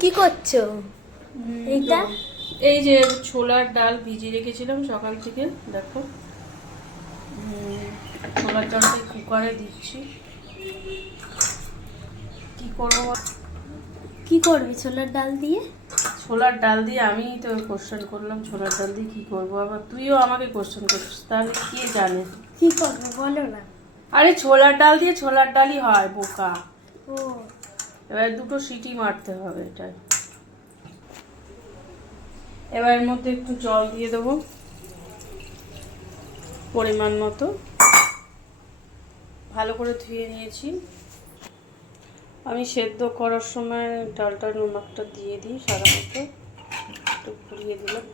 কি করছো? এইটা এই যে ছোলার ডাল ভিজিয়ে রেখেছিলাম সকাল থেকে, দেখো ছোলার ডালটা কুকারে দিচ্ছি। কি করবো, কি করবি ছোলার ডাল দিয়ে? ছোলার ডাল দিয়ে আমি তো কোশ্চেন করলাম, ছোলার ডাল দিয়ে কি করবো, আবার তুইও আমাকে কোশ্চেন করছিস, তাহলে কে জানে কি করবো বলো না। আরে ছোলার ডাল দিয়ে ছোলার ডালই হয়, বোকা। ও এবার দুটো সিটি মারতে হবে এটাই। এবার এর মধ্যে একটু জল দিয়ে দেবো পরিমাণ মতো, ভালো করে ধুয়ে নিয়েছি। আমি সেদ্ধ করার সময় ডালটা নমকটা দিয়ে দিই সাধারণত, একটু ঘুরিয়ে দিলাম।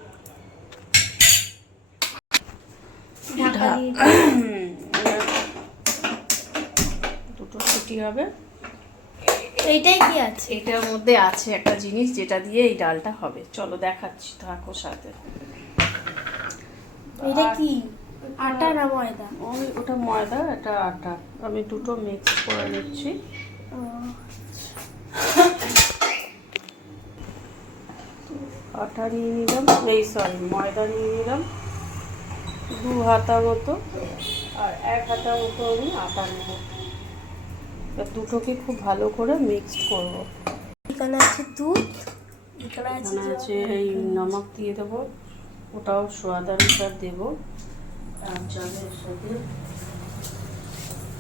ঢাকা দিয়ে দুটো সিটি হবে। এইটাই কি আছে? এটার মধ্যে আছে একটা জিনিস যেটা দিয়ে এই ডালটা হবে, চলো দেখাচ্ছি, থাকো সাথে। এটা কি আটা না ময়দা? ওটা ময়দা, এটা আটা, আমি দুটো মিক্স করে নিচ্ছি। আটা নিয়ে নিলাম, এই সরি ময়দা নিয়ে নিলাম 2 হাতা মতো, আর 1 হাতা মতো আমি আটা নেব। দুটোকে খুব ভালো করে মিক্সড করব। এখানে আছে দুধ, এখানে আছে এই নমক দিয়ে দেবো, ওটাও স্বাদ অনুসার দেবো, আর চালের সাথে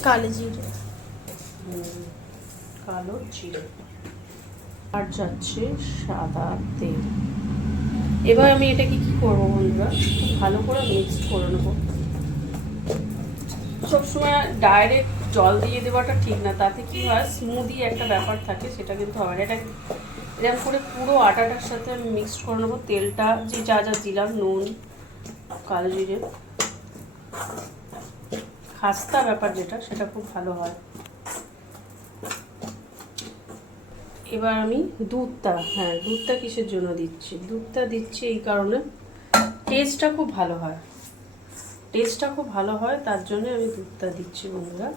কালো জিরে, কালো জিরে, আর যাচ্ছে সাদা তেল। এবার আমি এটাকে কি করবো বন্ধুরা, খুব ভালো করে মিক্সড করে নেবো। সবসময় ডাইরেক্ট জল দিয়ে দেওয়াটা ঠিক না, তাতে কি হয় স্মুদি একটা ব্যাপার থাকে, সেটা কিন্তু হবে না। এটা এরকম করে পুরো আটাটার সাথে আমি মিক্সড করে নেবো। তেলটা যে যা যা দিলাম, নুন, কালো জিরে, খাস্তা ব্যাপার যেটা, সেটা খুব ভালো হয়। এবার আমি দুধটা কিসের জন্য দিচ্ছি, দুধটা দিচ্ছি এই কারণে টেস্টটা খুব ভালো হয়, তার জন্য আমি দুধটা দিচ্ছি বন্ধুরা।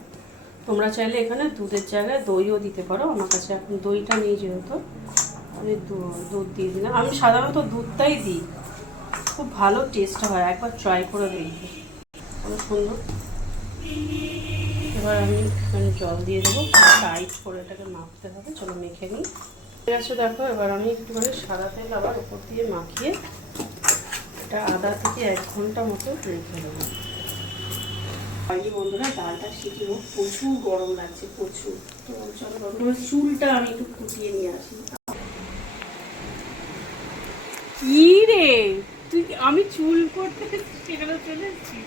তোমরা চাইলে এখানে দুধের জায়গায় দইও দিতে পারো, আমার কাছে এখন দইটা নেই যেহেতু আমি দুধ দিয়ে দিলাম। আমি সাধারণত দুধটাই দিই, খুব ভালো টেস্ট হয়, একবার ট্রাই করে দেখবে, খুব সুন্দর। এবার আমি এখানে জল দিয়ে দেবো, টাইট করে এটাকে মাখতে হবে। চলো মেখে নিই। ঠিক আছে, দেখো এবার আমি একটুখানি সাদা তেল আবার উপর দিয়ে মাখিয়ে এটা আধা থেকে 1 ঘন্টা মতো রেখে দেবো। বন্ধুরা ডালটা শিখে প্রচুর গরম লাগছে, প্রচুর। তো চলো চুলটা আমি একটু ফুটিয়ে নিয়ে আসি। কি রে তুই, আমি চুল করতে সেখানে চলে এসেছি।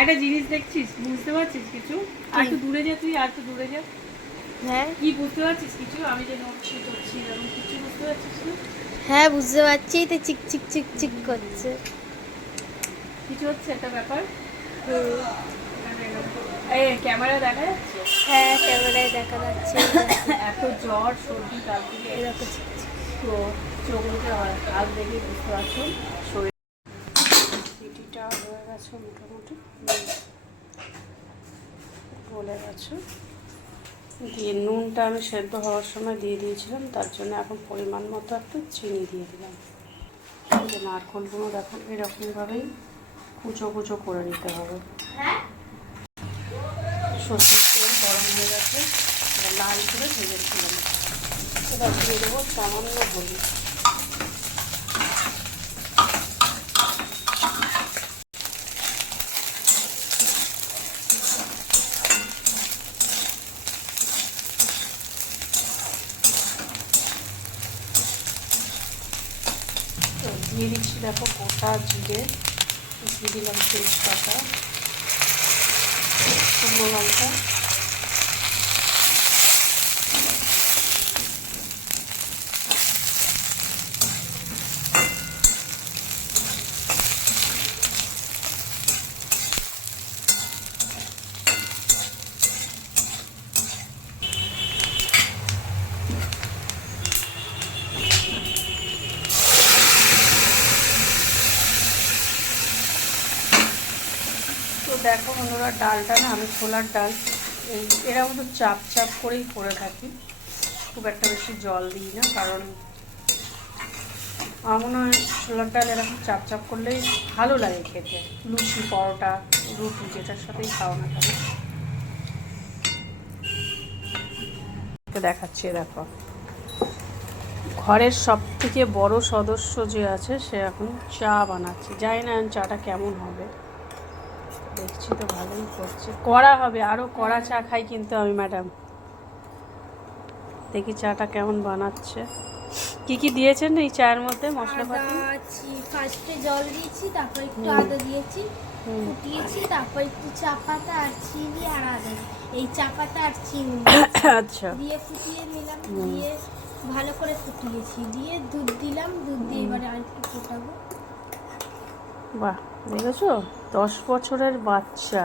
একটা জিনিস দেখছিস, বুঝতে পারছিস কিছু? আর একটু দূরে যা, তুই আর একটু দূরে যা। হ্যাঁ কি বুঝতে পারছিস কিছু? আমি যে নড়ছি করছি এরকম কিছু বুঝতে পারছিস না? হ্যাঁ বুঝতে পারছি, তো চিক চিক চিক চিক করছে। কিছু হচ্ছে একটা ব্যাপার। এই ক্যামেরা দেখা যাচ্ছে? হ্যাঁ ক্যামেরায় দেখা যাচ্ছে। এত জ্বর সর্দি তার থেকে এরকম তো চোখ মুখে হাত দেখে বুঝতে পারছো শরীর। সিটিটা হয়ে গেছে মোটামুটি, বলে গেছে। দিয়ে নুনটা আমি সেদ্ধ হওয়ার সময় দিয়ে দিয়েছিলাম, তার জন্য এখন পরিমাণ মতো একটু চিনি দিয়ে দিলাম। যে নারকেলগুলো দেখো এরকমভাবেই কুচো কুচো করে নিতে হবে। সর্ষের তেল গরম হয়ে গেছে, লাল করে ভেজেছিলাম। এবার দিয়ে দেবো সামান্য হলুদ। দিয়ে দিচ্ছি দেখো গোটা জিরে, দিয়ে দিলাম তেজপাতা, শুকনো লঙ্কা, দেখো বন্ধুরা ডালটা না, আমি ছোলার ডাল এরকম একটু চাপ চাপ করেই করে থাকি, খুব একটা বেশি জল দিই না, কারণ আমার মনে হয় ছোলার ডাল এরকম চাপ চাপ করলেই ভালো লাগে খেতে, লুচি পরোটা রুটি যেটার সাথেই খাও না কেন। দেখাচ্ছি, দেখো ঘরের সব থেকে বড় সদস্য যে আছে সে এখন চা বানাচ্ছে। জানি না চাটা কেমন হবে, দেখছি তো ভালোই করছে। কড়া হবে, আরও কড়া চা খাই কিন্তু আমি ম্যাডাম। দেখি চাটা কেমন বানাচ্ছে। কি কি দিয়েছেন এই চায়ের মধ্যে মশলাপাতি? ফার্স্টে জল দিয়েছি, তারপর একটু আদা দিয়েছি, ফুটিয়েছি, তারপর একটু চা পাতা আর চিনি আর আদা, এই চা পাতা আর চিনি আচ্ছা দিয়ে ফুটিয়ে নিলাম, দিয়ে ভালো করে ফুটিয়েছি, দিয়ে দুধ দিলাম, দুধ দিয়ে এবারে আর একটু ফোটাবো। বাহ, দেখেছো 10 বছরের বাচ্চা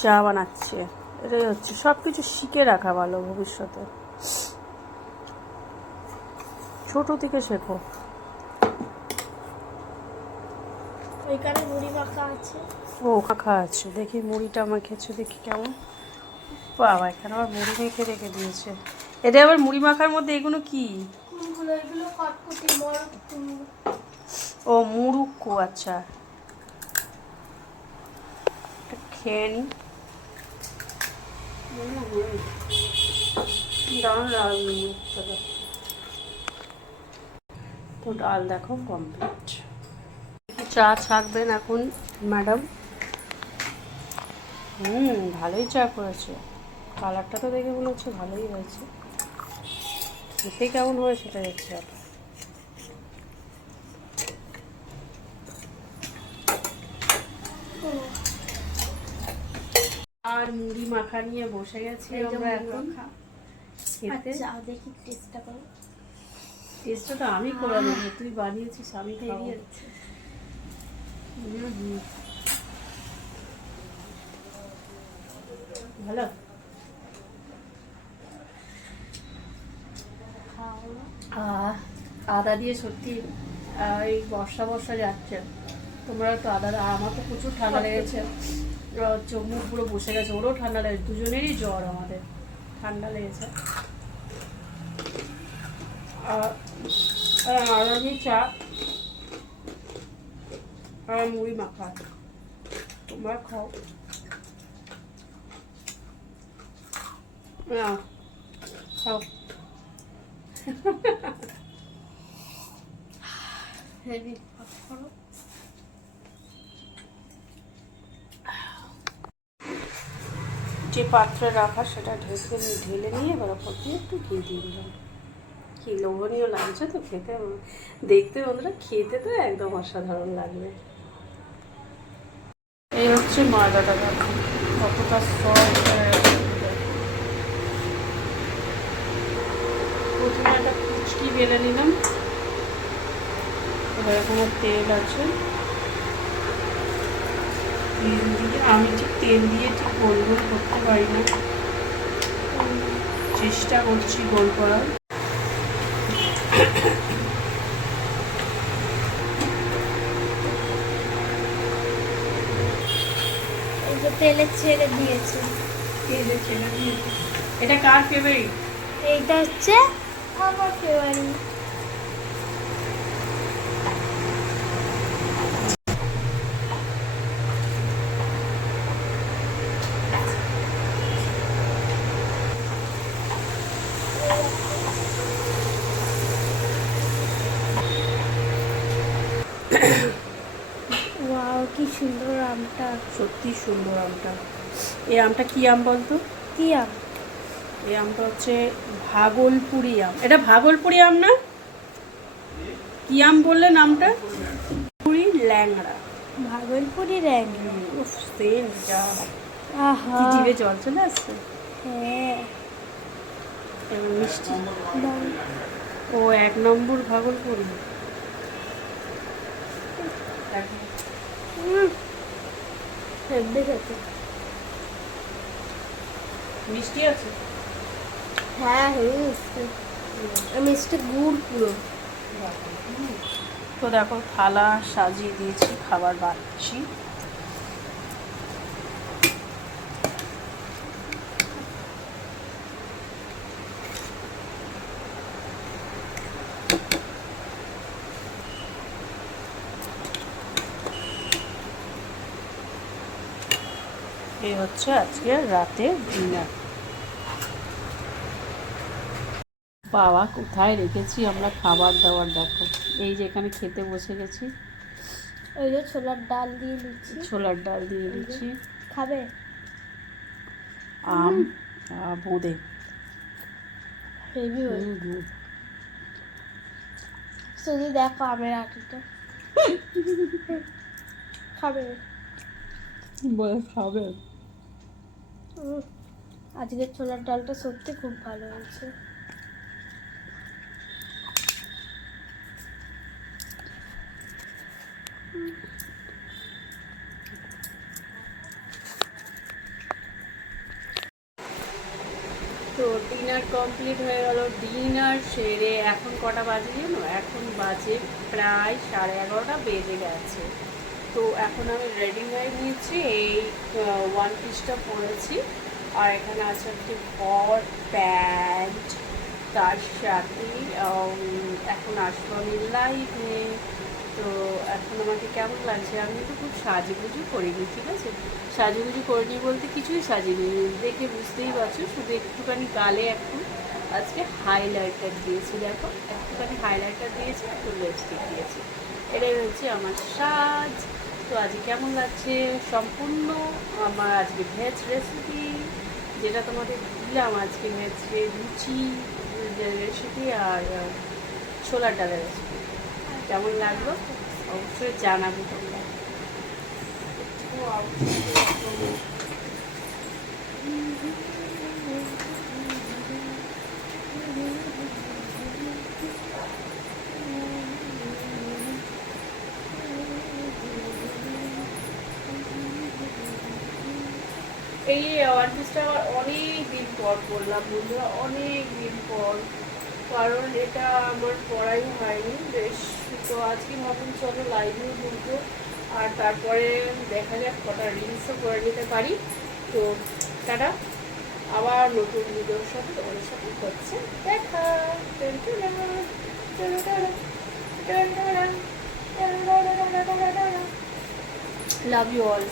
চা বানাচ্ছে। এটাই হচ্ছে, সব কিছু শিখে রাখা ভালো ভবিষ্যতে, ছোট থেকে শেখো। ওইখানে মুড়ি মাখা আছে। ও মাখা আছে, দেখি মুড়িটা আমার খেয়েছে, দেখি কেমন। বাবা, এখানে আবার মুড়ি মেখে রেখে দিয়েছে। এটা আবার মুড়ি মাখার মধ্যে এগুলো কি? এগুলো কটকটি মরকটি। ও মুড়ুক্কু, আচ্ছা খেয়ে নি। তো ডাল দেখো কমপ্লিট। চা ছাকবেন এখন ম্যাডাম। ভালোই চা করেছে, কালারটা তো দেখে মনে হচ্ছে ভালোই হয়েছে। খেতে কেমন হয় সেটা দেখছি আপনার। আর মুড়ি মাখা নিয়ে বসে গেছি আমরা এখন খেতে। দেখি টেস্টটা করো। টেস্টটা তো আমি করে দেবো, তুই বানিয়েছিস আমি খাবো। ভালো। আদা দিয়ে সত্যি এই বর্ষা বর্ষা যাচ্ছে, তোমরা তো আদা, আমার তো প্রচুর ঠান্ডা লেগেছে, চোখ মুখ পুরো বসে গেছে, ওরও ঠান্ডা লেগেছে, দুজনেরই জ্বর, আমাদের ঠান্ডা লেগেছে। আর আমি চা আর মুড়ি মাখা, তোমরা খাও। খাও। হেভি যে পাত্রে রাখা সেটা ঢেলে নিয়ে এবার ওপর দিয়ে একটু ঘি দিয়ে দিলাম। কি লোভনীয় লাগছে তো খেতে, দেখতে বন্ধুরা, খেতে তো একদম অসাধারণ লাগবে। এই হচ্ছে ময়দাটা, দেখো কতটা সফট। প্রথমে একটা কুচকি বেলে নিলাম, এবার এখানে তেল আছে, তেল দিয়ে আমি ঠিক তেল দিয়ে ঠিক গোল গোল করতে পারি না, চেষ্টা করছি গোল করার। এই যে তেলে ছেড়ে দিয়েছে, তেলে ছেড়ে দিয়েছে। এটা কার ফেভারিট? এইটা হচ্ছে আমার ফেভারিট। ওয়াও, কি সুন্দর আমটা, সত্যি সুন্দর আমটা। এই আমটা কি আম বলতো? কি আম? এই আমটা হচ্ছে ভাগলপুরি আম। এটা ভাগলপুরি আম না? কি আম বললে নামটা? পুরি ল্যাংড়া। ভাগলপুরি র্যাং। উফ, সেন যা, আহা, কি জিভে জল চলে আসছে। হ্যাঁ, এবার মিষ্টি। দাও। ও 1 নম্বর ভাগলপুরি। হেব্বি খেতে। মিষ্টি আছে? হ্যাঁ, মিষ্টি গুড় পুরো। তো দেখো থালা সাজিয়ে দিয়েছি, খাবার বাড়ছি। এই হচ্ছে আজকে রাতের ডিনার। বাবা কোথায় রেখেছি আমরা খাবার দাবার দেখো। এই যে এখানে খেতে বসে গেছি। ওই যে ছোলার ডাল দিয়ে দিচ্ছি। ছোলার ডাল দিয়ে দিচ্ছি, খাবে? আম বোঁদে। হেভি হয়েছে। শুধু দেখো আমের আটিটা। খাবে? বলে খাবে। আজকের ছোলার ডালটা সত্যি খুব ভালো হয়েছে। তো ডিনার কমপ্লিট হয়ে গেল। ডিনার সেরে এখন কটা বাজে জানো? এখন বাজে প্রায় 11:30 বেজে গেছে। তো এখন আমি রেডি হয়ে নিয়েছি, এই ওয়ান পিসটা পরেছি, আর এখানে আছে একটি হট প্যান্ট। তার সাথে এখন আসবো আমি লাইভে। তো এখন আমাকে কেমন লাগছে? আমি তো খুব সাজুগুজু করিনি, ঠিক আছে? সাজুগুজু করিনি বলতে কিছুই সাজিনি, দেখে বুঝতেই পারছো। শুধু একটুখানি গালে এখন আজকে হাইলাইটার দিয়েছি, দেখো একটুখানি হাইলাইটার দিয়েছি, একটু লিপস্টিক দিয়েছি। এটাই হচ্ছে আমার সাজ। তো আজকে কেমন লাগছে? সম্পূর্ণ আমার আজকে ভেজ রেসিপি, যেটা তোমাদের দিলাম আজকে, ভেজ লুচি রেসিপি আর ছোলার ডালের রেসিপি। কেমন লাগলো অবশ্যই জানাবে তোমরা। এই ওয়ান পিসটা অনেক দিন পর করলাম বন্ধুরা, অনেক দিন পর, কারণ এটা আমার পড়াই হয়নি বেশ। তো আজকে ভাবুন চলো লাইভেও বলবো, আর তারপরে দেখা যাক কটা রিলসও করে নিতে পারি। তো টাটা, আবার নতুন ভিডিওর সাথে তোমাদের সাথে হচ্ছে দেখা। Love you all.